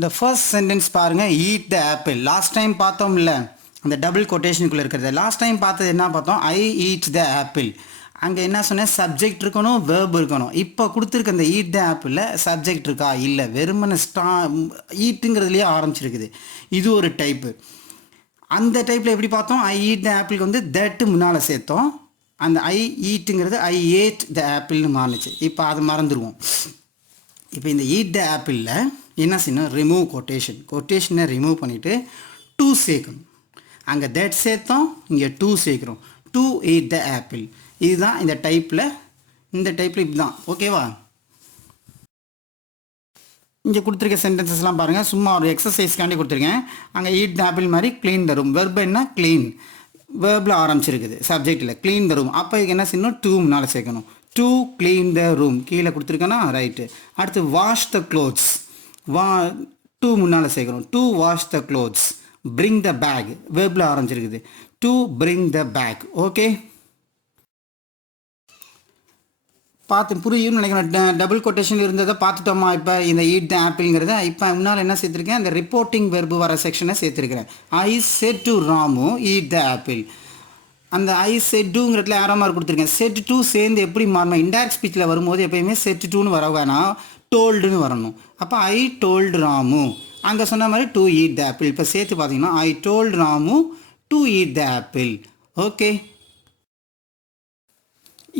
இந்த first sentence பாருங்கள், eat the apple. Last time பார்த்தோம்ல அந்த டபுள் கொட்டேஷனுக்குள்ளே இருக்கிறது. லாஸ்ட் டைம் பார்த்தது என்ன பார்த்தோம்? I eat the apple. அங்கே என்ன சொன்னேன்? சப்ஜெக்ட் இருக்கணும், வேர்ப் இருக்கணும். இப்போ கொடுத்துருக்க அந்த ஈட் த ஆப்பிளில் சப்ஜெக்ட் இருக்கா? இல்லை, வெறுமன ஈட்டுங்கிறதுலேயே ஆரம்பிச்சிருக்குது. இது ஒரு டைப்பு. அந்த டைப்பில் எப்படி பார்த்தோம்? ஐ ஈட் த ஆப்பிளுக்கு வந்து தட்டு முன்னால் சேர்த்தோம். அந்த ஐ ஈட்டுங்கிறது ஐ ஏட் த ஆப்பிள்னு மாறுச்சு. இப்போ அதை மறந்துடுவோம். இப்போ இந்த ஈட் த ஆப்பிளில் என்ன செய்யணும்? ரிமூவ் கொட்டேஷனை ரிமூவ் பண்ணிவிட்டு டூ சேர்க்கணும். அங்கே தட் சேர்த்தோம், இங்கே டூ சேர்க்குறோம். To eat the apple. இதுதான் இந்த டைப்பில் இப்படி தான். ஓகேவா? இங்கே கொடுத்துருக்க சென்டென்சஸ்லாம் பாருங்கள், சும்மா ஒரு எக்ஸசைஸ்க்காண்டி கொடுத்துருக்கேன். அங்கே ஈட் த ஆப்பிள் மாதிரி க்ளீன் த ரூம். வெர்ப் என்ன? க்ளீன். வேர்பில் ஆரம்பிச்சிருக்குது, சப்ஜெக்டில் க்ளீன் த ரூம். அப்போ இதுக்கு என்ன செய்யணும்? டூ முன்னால் சேர்க்கணும். டூ க்ளீன் த ரூம் கீழே கொடுத்துருக்கேன்னா ரைட்டு. அடுத்து வாஷ் த க்ளோத்ஸ். டூ முன்னால் சேர்க்கணும். To wash the clothes. Bring the bag. வேர்பில் ஆரம்பிச்சிருக்குது. To bring the bag. Okay, பார்த்து புரியும்னு நினைக்கிறேன். டபுள் கொட்டேஷன் இருந்ததை பார்த்துட்டோமா? இப்போ இந்த ஈட் த ஆப்பிள்ங்கிறத இப்போ முன்னால் என்ன சேர்த்துருக்கேன்? அந்த ரிப்போர்ட்டிங் வெர்பு வர செக்ஷனை சேர்த்துருக்கிறேன். I said to Ramu eat the apple. அந்த ஐ செட் டூங்கிறதுல ஆரோ மார்க் கொடுத்துருக்கேன். செட் டூ சேர்ந்து எப்படி மாறணும்? இன்டைரக்ட் ஸ்பீச்சில் வரும்போது எப்பயுமே செட் டூன்னு வர வேணாம், டோல்டுன்னு வரணும். அப்போ ஐ டோல்டு ராமு. அங்கே சொன்ன மாதிரி டூ ஈட் த ஆப்பிள். இப்போ சேர்த்து பார்த்தீங்கன்னா ஐ told Ramu to eat the apple. Okay,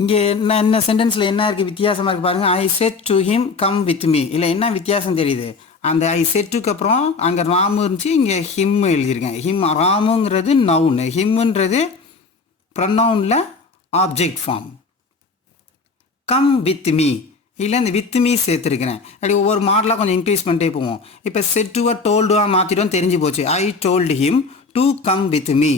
இங்கே என்ன சென்டென்ஸில் என்ன இருக்குது? வித்தியாசமாக இருக்குது பாருங்கள். ஐ said to him come with me. இல்லை, என்ன வித்தியாசம் தெரியுது? அந்த ஐ செட்டுக்கு அப்புறம் அங்கே ராமு இருந்துச்சு, இங்கே ஹிம் எழுதியிருக்கேன். ஹிம், ராமுங்கிறது நவுனு, ஹிம்முன்றது ப்ரொனவுனில் object form. Come with me, இல்லை இந்த வித் மீ சேர்த்துருக்கிறேன். அப்படி ஒவ்வொரு மாடலாக கொஞ்சம் இன்க்ரீஸ் பண்ணிட்டே போவோம். இப்போ செட்டுவா டோல்டுவா மாற்றிட்டோம், தெரிஞ்சு போச்சு. ஐ told him to come with me.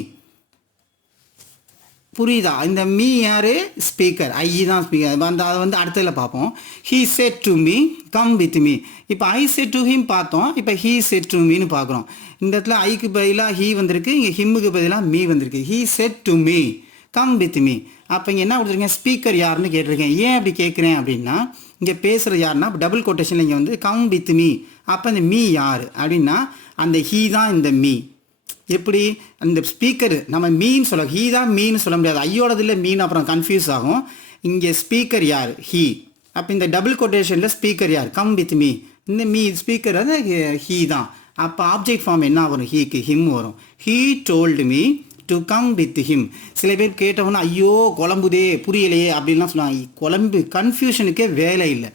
புரியுதா? இந்த மீ யார்? ஸ்பீக்கர். ஐ தான் ஸ்பீக்கர். அதை வந்து அடுத்ததில் பார்ப்போம். He set to me come with me. இப்போ ஐ செட் டு ஹிம் பார்த்தோம், இப்போ ஹீ செட் டு மீன்னு பார்க்குறோம். இந்த இடத்துல ஐக்கு பதிலாக ஹீ வந்திருக்கு, இங்கே ஹிம்முக்கு பதிலாக மீ வந்திருக்கு. He set to me come with me. அப்போ இங்கே என்ன கொடுத்துருக்கேன்? ஸ்பீக்கர் யாருன்னு கேட்டிருக்கேன். ஏன் அப்படி கேட்குறேன் அப்படின்னா, இங்கே பேசுகிறது யாருன்னா டபுள் கொட்டேஷனில் இங்கே வந்து கம் வித் மீ. அப்போ இந்த மீ யார் அப்படின்னா அந்த ஹீ தான் இந்த மீ. எப்படி அந்த ஸ்பீக்கர் நம்ம மீன் சொல்ல, ஹீ தான் மீன் சொல்ல முடியாது, ஐயோடது இல்லை மீன், அப்புறம் கன்ஃபியூஸ் ஆகும். இங்கே ஸ்பீக்கர் யார்? ஹீ. அப்போ இந்த டபுள் கொட்டேஷனில் ஸ்பீக்கர் யார்? Come with me. இந்த மீ ஸ்பீக்கர் வந்து ஹீ தான். அப்போ ஆப்ஜெக்ட் ஃபார்ம் என்ன வரும்? ஹீக்கு ஹிம் வரும். He told me to come with him. சில பேர் கேட்டவொன்னா ஐயோ குழம்புதே புரியலையே அப்படின்லாம் சொல்லுவாங்க. குழம்பு கன்ஃபியூஷனுக்கே வேலை இல்லை.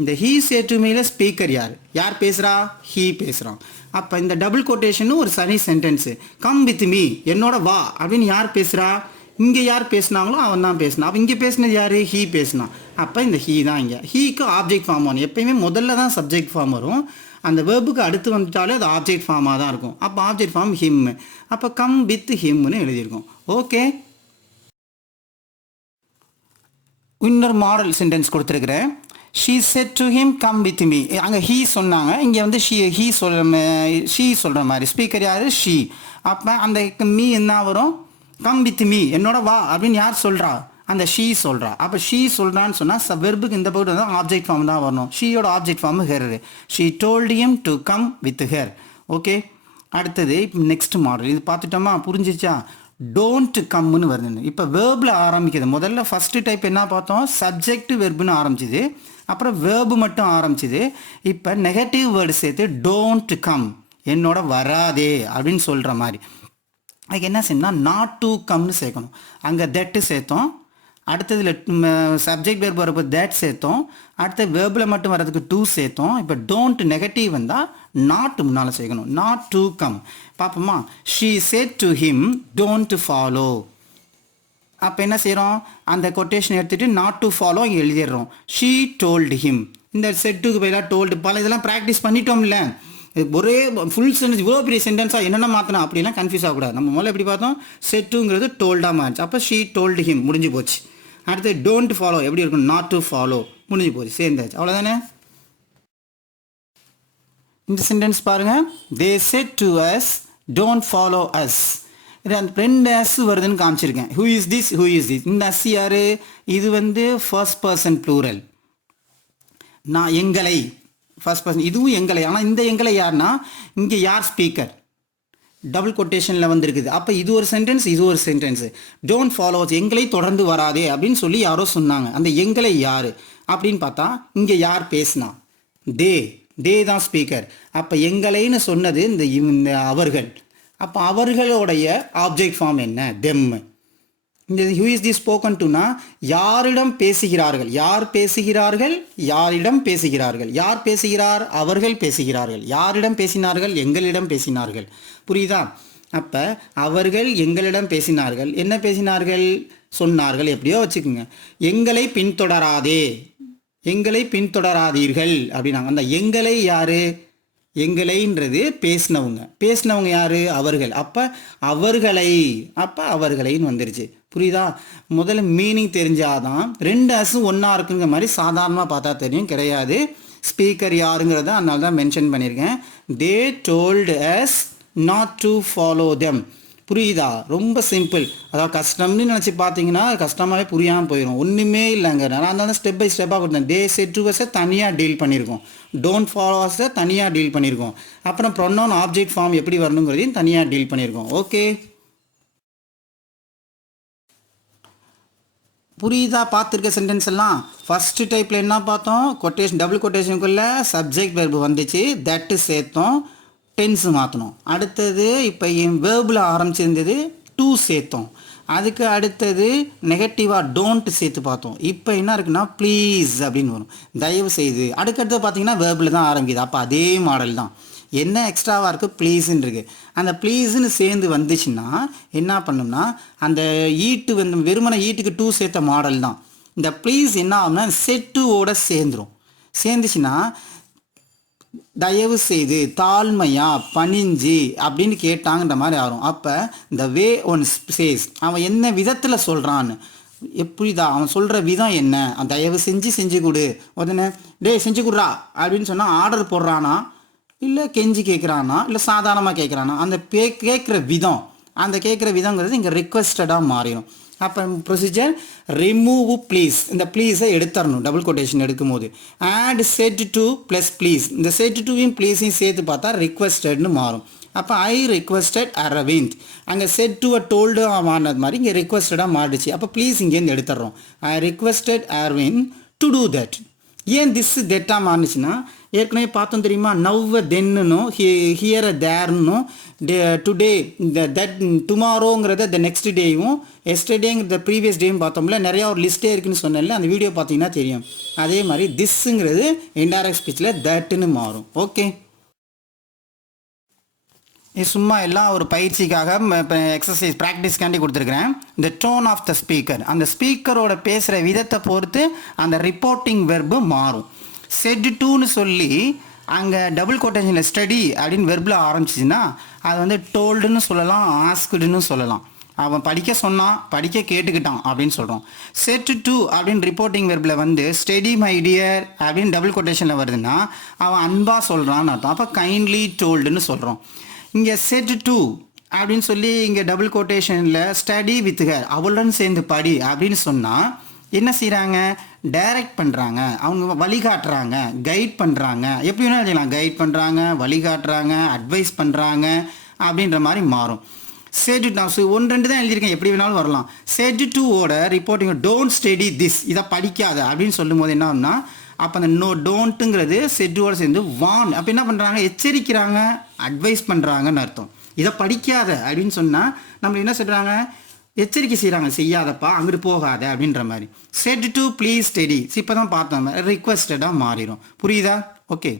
இந்த ஹீ சேட்டுமையில் ஸ்பீக்கர் யார்? யார் பேசுகிறா? ஹீ பேசுகிறான். அப்போ இந்த டபுள் கொட்டேஷன் ஒரு சனி சென்டென்ஸு. கம் வித் மீ, என்னோட வா அப்படின்னு யார் பேசுகிறா? இங்கே யார் பேசுனாங்களோ அவன் தான் பேசினான். அப்போ இங்கே பேசினது யார்? ஹீ பேசினான். அப்போ இந்த ஹீ தான் இங்கே. ஹீக்கு ஆப்ஜெக்ட் ஃபார்ம் வரும். எப்பயுமே முதல்ல தான் சப்ஜெக்ட் ஃபார்ம் வரும். அந்த வேர்புக்கு அடுத்து வந்துட்டாலே அது ஆப்ஜெக்ட் ஃபார்மாக தான் இருக்கும். அப்போ ஆப்ஜெக்ட் ஃபார்ம் ஹிம். அப்போ கம் வித் ஹிம்னு எழுதியிருக்கோம். ஓகே, இன்னொரு மாடல் சென்டென்ஸ் கொடுத்துருக்குறேன். She said to him come with me. அங்கே ஹீ சொன்னாங்க, இங்கே வந்து ஷீ சொல்கிற மாதிரி. ஸ்பீக்கர் யார்? ஷீ. அப்போ அந்த மீ என்ன வரும்? கம் வித் மீ, என்னோட வா அப்படின்னு யார் சொல்கிறா? அந்த ஷீ சொல்கிறா. அப்போ ஷீ சொல்கிறான்னு சொன்னால் வெர்புக்கு இந்த பக்கம் வந்து ஆப்ஜெக்ட் ஃபார்ம் தான் வரணும். ஷீயோட object form her. She told him to come with her. Okay, அடுத்தது இப்போ நெக்ஸ்ட் மாடல். இது பார்த்துட்டோமா? புரிஞ்சிச்சா? டோன்ட் கம்னு வருது. இப்போ வேர்பில் ஆரம்பிக்குது. முதல்ல ஃபஸ்ட்டு டைப் என்ன பார்த்தோம்? சப்ஜெக்ட் வெர்புன்னு ஆரம்பிச்சிது, அப்புறம் வேர்பு மட்டும் ஆரம்பிச்சிது. இப்போ நெகட்டிவ் வேர்டு சேர்த்து டோன்ட் கம், என்னோட வராதே அப்படின்னு சொல்கிற மாதிரி. அதுக்கு என்ன செய்யணும்னா நாட் டு கம்னு சேர்க்கணும். அங்கே தட்டு சேர்த்தோம், அடுத்ததில் சப்ஜெக்ட் வேர்பு வரப்போ தேட் சேர்த்தோம், அடுத்த வேர்பில் மட்டும் வர்றதுக்கு டூ சேர்த்தோம். இப்போ டோன்ட் நெகட்டிவ் வந்தால் நாட் முன்னால் சேர்க்கணும். Not to come. பார்ப்போமா? She said to him don't follow. அப்போ என்ன செய்கிறோம்? அந்த கொட்டேஷன் எடுத்துகிட்டு நாட் டு ஃபாலோ இங்கே எழுதிடுறோம். She told him. இந்த செட்டுக்கு பதிலாக டோல்டு. பல இதெல்லாம் ப்ராக்டிஸ் பண்ணிட்டோம்ல. ஒரே ஃபுல் சென்டென்ஸ் இவ்வளோ பெரிய சென்டென்ஸாக என்னென்ன மாற்றணும் அப்படிலாம் கன்ஃபியூஸ் ஆகக்கூடாது. நம்ம முதல்ல எப்படி பார்த்தோம்? செட்டுங்கிறது டோல்டாக மாறிச்சு. அப்போ ஷீ டோல்டு ஹிம் முடிஞ்சு போச்சு. அடுத்து டோன்ட் ஃபாலோ எப்படி இருக்கும்? நாட் டு ஃபாலோ முடிஞ்சு போச்சு, சேர்ந்தாச்சு. அவ்வளோதானே? இந்த சென்டென்ஸ் பாருங்கள். They said to us don't follow us. இது அந்த ரெண்டு அஸ் வருதுன்னு காமிச்சிருக்கேன். Who is this, who is this. இந்த அஸ் யார்? இது வந்து ஃபர்ஸ்ட் பர்சன் ப்ளூரல். நான் எங்களை ஃபர்ஸ்ட் பர்சன், இதுவும் எங்களை. ஆனால் இந்த எங்களை யாருன்னா இங்கே யார் ஸ்பீக்கர், டபுள் கொட்டேஷனில் வந்துருக்குது. அப்போ இது ஒரு சென்டென்ஸ், இது ஒரு சென்டென்ஸு. டோன்ட் ஃபாலோவர்ஸ், எங்களை தொடர்ந்து வராதே அப்படின்னு சொல்லி யாரோ சொன்னாங்க. அந்த எங்களை யார் அப்படின்னு பார்த்தா இங்கே யார் பேசினா, தே தான் ஸ்பீக்கர். அப்போ எங்களைன்னு சொன்னது இந்த அவர்கள். அப்போ அவர்களுடைய ஆப்ஜெக்ட் ஃபார்ம் என்ன, தெம். இந்த ஹூ இஸ் தி ஸ்போக்கன் டுனா யாரிடம் பேசுகிறார்கள், யார் பேசுகிறார்கள், யாரிடம் பேசுகிறார்கள், யார் பேசுகிறார், அவர்கள் பேசுகிறார்கள். யாரிடம் பேசினார்கள், எங்களிடம் பேசினார்கள். புரியுதா? அப்போ அவர்கள் எங்களிடம் பேசினார்கள். என்ன பேசினார்கள், சொன்னார்கள், எப்படியோ வச்சுக்கோங்க. எங்களை பின்தொடராதே, எங்களை பின்தொடராதீர்கள் அப்படின்னாங்க. அந்த எங்களை யாரு, எங்களைன்றது பேசினவங்க யாரு, அவர்கள். அப்போ அவர்களைன்னு வந்துருச்சு. புரியுதா? முதல்ல மீனிங் தெரிஞ்சாதான் ரெண்டு அஸும் ஒன்றா இருக்குங்கிற மாதிரி சாதாரணமாக பார்த்தா தெரியும். கிடையாது. ஸ்பீக்கர் யாருங்கிறத அதனால தான் மென்ஷன் பண்ணியிருக்கேன். They told us not to follow them. புரியுதா? ரொம்ப சிம்பிள். அதாவது கஷ்டம்னு நினச்சி பார்த்தீங்கன்னா கஷ்டமாகவே புரியாமல் போயிடும். ஒன்றுமே இல்லைங்க. நான் தான் ஸ்டெப் பை ஸ்டெப்பாக கொடுத்தேன். தே செட் டு அஸை தனியாக டீல் பண்ணியிருக்கோம், டோன்ட் ஃபாலோ அஸை தனியாக டீல் பண்ணியிருக்கோம். அப்புறம் ப்ரொனவுன் ஆப்ஜெக்ட் ஃபார்ம் எப்படி வரணுங்கிறதையும் தனியாக டீல் பண்ணியிருக்கோம். ஓகே, புரியுதா? பார்த்துருக்க சென்டென்ஸ் எல்லாம் ஃபஸ்ட்டு டைப்பில் என்ன பார்த்தோம், கொட்டேஷன் டபுள் கொட்டேஷனுக்குள்ளே சப்ஜெக்ட் வெர்பு வந்துச்சு, தட்டு சேர்த்தோம், டென்ஸு மாற்றணும். அடுத்தது இப்போ என் வேர்பில் ஆரம்பிச்சிருந்தது டூ சேர்த்தோம். அதுக்கு அடுத்தது நெகட்டிவாக டோன்ட் சேர்த்து பார்த்தோம். இப்போ என்ன இருக்குன்னா ப்ளீஸ் அப்படின்னு வரும், தயவு செய்து. அடுத்தது பார்த்தீங்கன்னா வேர்பில் தான் ஆரம்பிக்குது. அப்போ அதே மாடல் தான். என்ன எக்ஸ்ட்ராவாக இருக்குது, ப்ளீஸுன்னு இருக்குது. அந்த ப்ளீஸுன்னு சேர்ந்து வந்துச்சுன்னா என்ன பண்ணோம்னா அந்த ஈட்டு வந்து வெறுமனை ஈட்டுக்கு டூ சேர்த்த மாடல் தான். இந்த ப்ளீஸ் என்ன ஆகும்னா செட்டுவோட சேர்ந்துச்சுன்னா தயவு செய்து, தாழ்மையா, பணிஞ்சு அப்படின்னு கேட்டாங்கன்ற மாதிரி ஆகும். அப்போ இந்த வே ஒன் சேஸ், அவன் என்ன விதத்தில் சொல்கிறான்னு, எப்படிதான் அவன் சொல்கிற விதம் என்ன, தயவு செஞ்சு கொடு, உடனே டே செஞ்சு கொடுறா அப்படின்னு சொன்னால் ஆர்டர் போடுறானா, இல்லை கெஞ்சி கேட்குறானா, இல்லை சாதாரணமாக கேட்குறானா, அந்த கேட்குற விதம், அந்த கேட்குற விதங்கிறது இங்கே ரிக்வெஸ்டடாக மாறிடும். அப்போ ப்ரொசீஜர் ரிமூவ் ப்ளீஸ், இந்த ப்ளீஸை எடுத்துடணும். டபுள் கொட்டேஷன் எடுக்கும் போது add set to plus please, இந்த செட் டுவையும் ப்ளீஸையும் சேர்த்து பார்த்தா ரிக்வெஸ்டட்னு மாறும். அப்போ ஐ ரிக்வெஸ்டட் அரவிந்த், அங்கே செட் டுவை டோல்டு மாறினது மாதிரி இங்கே ரிக்வெஸ்டடாக மாறிடுச்சு. அப்போ ப்ளீஸ் இங்கேருந்து எடுத்துடுறோம். I requested Aravind to do that. ஏன் திஸ் தெட்டாக மாறுச்சுன்னா ஏற்கனவே பார்த்தோம் தெரியுமா, நவ் தென்னும் ஹியர் தேர்னும் டுடே தட் டுமாரோங்கிறத த நெக்ஸ்ட் டேயும் எஸ்டர்டேங்கிற ப்ரீவியஸ் டேயும் பார்த்தோம்ல. நிறையா ஒரு லிஸ்ட்டே இருக்குன்னு சொன்னேன்ல, அந்த வீடியோ பார்த்தீங்கன்னா தெரியும். அதே மாதிரி திஸ்ஸுங்கிறது இன்டைரக்ட் ஸ்பீச்சில் தட்டுன்னு மாறும். ஓகே, இது சும்மா எல்லாம் ஒரு பயிற்சிக்காக இப்போ எக்ஸசைஸ் ப்ராக்டிஸ்க்காண்டி கொடுத்துருக்குறேன். இந்த டோன் ஆஃப் த ஸ்பீக்கர், அந்த ஸ்பீக்கரோட பேசுகிற விதத்தை பொறுத்து அந்த ரிப்போர்ட்டிங் வெர்பு மாறும். செட் டூன்னு சொல்லி அங்கே டபுள் கொட்டேஷனில் ஸ்டடி அப்படின்னு வெர்பில் ஆரம்பிச்சிச்சின்னா அது வந்து டோல்டுன்னு சொல்லலாம், ஆஸ்குடுன்னு சொல்லலாம். அவன் படிக்க சொன்னான், படிக்க கேட்டுக்கிட்டான் அப்படின்னு சொல்கிறோம். செட் டூ அப்படின்னு ரிப்போர்ட்டிங் வெர்பில் வந்து ஸ்டடி மை டியர் அப்படின்னு டபுள் கொட்டேஷனில் வருதுன்னா அவன் அன்பாக சொல்கிறான்னு அர்த்தம். அப்போ கைண்ட்லி டோல்டுன்னு சொல்கிறோம். இங்கே செட் டூ அப்படின்னு சொல்லி இங்கே டபுள் கோட்டேஷனில் ஸ்டடி வித் ஹர், அவளுடன் சேர்ந்து படி அப்படின்னு சொன்னால் என்ன செய்கிறாங்க, டைரக்ட் பண்ணுறாங்க, அவங்க வழிகாட்டுறாங்க, கைட் பண்ணுறாங்க. எப்படி வேணாலும் எழுதிக்கலாம், கைட் பண்ணுறாங்க, வழிகாட்டுறாங்க, அட்வைஸ் பண்ணுறாங்க அப்படின்ற மாதிரி மாறும். செட் நான் ஒன்று ரெண்டு தான் எழுதியிருக்கேன், எப்படி வேணாலும் வரலாம். செட் டூவோட ரிப்போர்ட்டிங் டோன்ட் ஸ்டடி திஸ், இதை படிக்காத அப்படின்னு சொல்லும் போது என்ன ஆகும்னா அப்போ அந்த டோன்ட்டுங்கிறது செட்டோடு சேர்ந்து வான், அப்போ என்ன பண்ணுறாங்க, எச்சரிக்கிறாங்க, அட்வைஸ் பண்ணுறாங்கன்னு அர்த்தம். இதை படிக்காத அப்படின்னு சொன்னால் நம்ம என்ன சொல்கிறாங்க, எச்சரிக்கை செய்கிறாங்க, செய்யாதப்பா, அங்கிட்டு போகாத அப்படின்ற மாதிரி. செட் டு ப்ளீஸ் ஸ்டடி, இப்போ தான் பார்த்தோம், ரிக்வெஸ்டடாக மாறிடும். புரியுதா? ஓகே,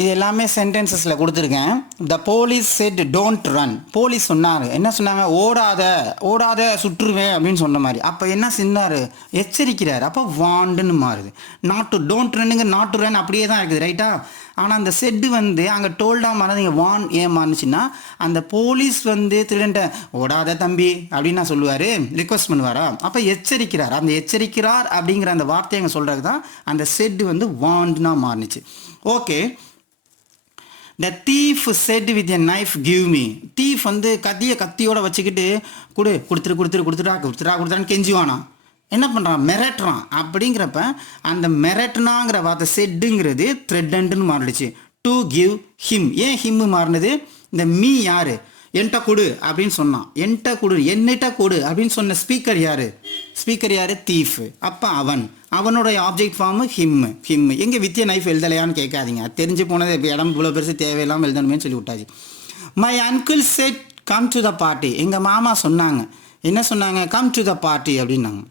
இது எல்லாமே சென்டென்சஸில் கொடுத்துருக்கேன். The police said don't run, police சொன்னார், என்ன சொன்னாங்க, ஓடாத சுற்றுவேன் அப்படின்னு சொன்ன மாதிரி. அப்போ என்ன சொன்னார், எச்சரிக்கிறார், அப்போ வாண்டுன்னு மாறுது. நாட் டு, டோன்ட் ரன்னுங்க நாட் டு ரன் அப்படியே தான் இருக்குது, ரைட்டா? ஆனால் அந்த செட்டு வந்து அங்கே டோல்டாக மாறது, இங்கே வான் ஏன் மாறுச்சுன்னா அந்த போலீஸ் வந்து திருடன்ட்ட ஓடாத தம்பி அப்படின்னு நான் சொல்லுவார், ரிக்வெஸ்ட் பண்ணுவாரா, அப்போ எச்சரிக்கிறார். அந்த எச்சரிக்கிறார் அப்படிங்கிற அந்த வார்த்தையை அங்கே சொல்கிறது தான் அந்த செட்டு வந்து வாண்டுனா மாறுனுச்சு. Okay, The thief said with a knife give me. thief வந்து கத்தியோட வச்சுக்கிட்டு கொடுத்துட்டான்னு கெஞ்சுவானா. என்ன பண்ணுறான், மிரட்டுறான். அப்படிங்கிறப்ப அந்த மிரட்டுனாங்கிற வார்த்தை செட்டுங்கிறது த்ரெட்டன்ட்னு மாறிடுச்சு. To give him. ஏன் ஹிம் மாறினது? இந்த மீ யார், என்கிட்ட கொடு அப்படின்னு சொன்னான். என்கிட்ட கொடு, என்னிட்ட கொடு அப்படின்னு சொன்ன ஸ்பீக்கர் யார்? ஸ்பீக்கர் யார்? தீஃப். அப்போ அவனுடைய ஆப்ஜெக்ட் ஃபார்மு ஹிம். எங்கே வித்திய நைஃப் எழுதலையான்னு கேட்காதீங்க, தெரிஞ்சு போனது. இப்போ இடம் இவ்வளோ பெருசு தேவையில்லாமல் எழுதணுமே சொல்லி விட்டாச்சு. My uncle set come to the party. எங்கள் மாமா சொன்னாங்க. என்ன சொன்னாங்க? கம் டு த பார்ட்டி அப்படின்னாங்க.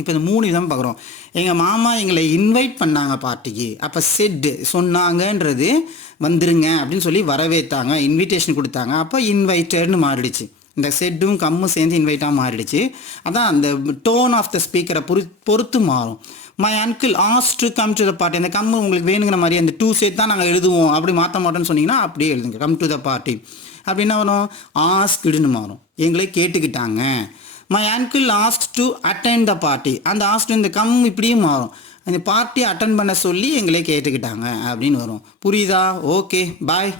இப்போ இந்த 3 விதம் பார்க்குறோம். எங்கள் மாமா எங்களை இன்வைட் பண்ணாங்க பார்ட்டிக்கு. அப்போ செட்டு சொன்னாங்கன்றது வந்துருங்க அப்படின்னு சொல்லி வரவேற்றாங்க, இன்விடேஷன் கொடுத்தாங்க. அப்போ இன்வைட்டட்னு மாறிடுச்சு. இந்த செட்டும் கம்மும் சேர்ந்து இன்வைட்டாக மாறிடுச்சு. அதான் அந்த டோன் ஆஃப் த ஸ்பீக்கரை பொறுத்து மாறும். My uncle as to come to the party. அந்த கம்மு உங்களுக்கு வேணுங்கிற மாதிரி அந்த டூ செட் தான் நாங்கள் எழுதுவோம், அப்படி மாற்ற மாட்டோம்னு சொன்னீங்கன்னா அப்படியே எழுதுங்க, கம் டு த பார்ட்டி. அப்படி என்ன வரும்? ஆஸ்க்டுன்னு மாறும், எங்களை கேட்டுக்கிட்டாங்க. My uncle asked to attend the party. அந்த ஆஸ்ட் இந்த கம் இப்படியும் மாறும், அந்த பார்ட்டி அட்டன் பண்ண சொல்லி எங்களே கேட்டுக்கிட்டாங்க அப்படின்னு வரும். புரியுதா? ஓகே, பாய்.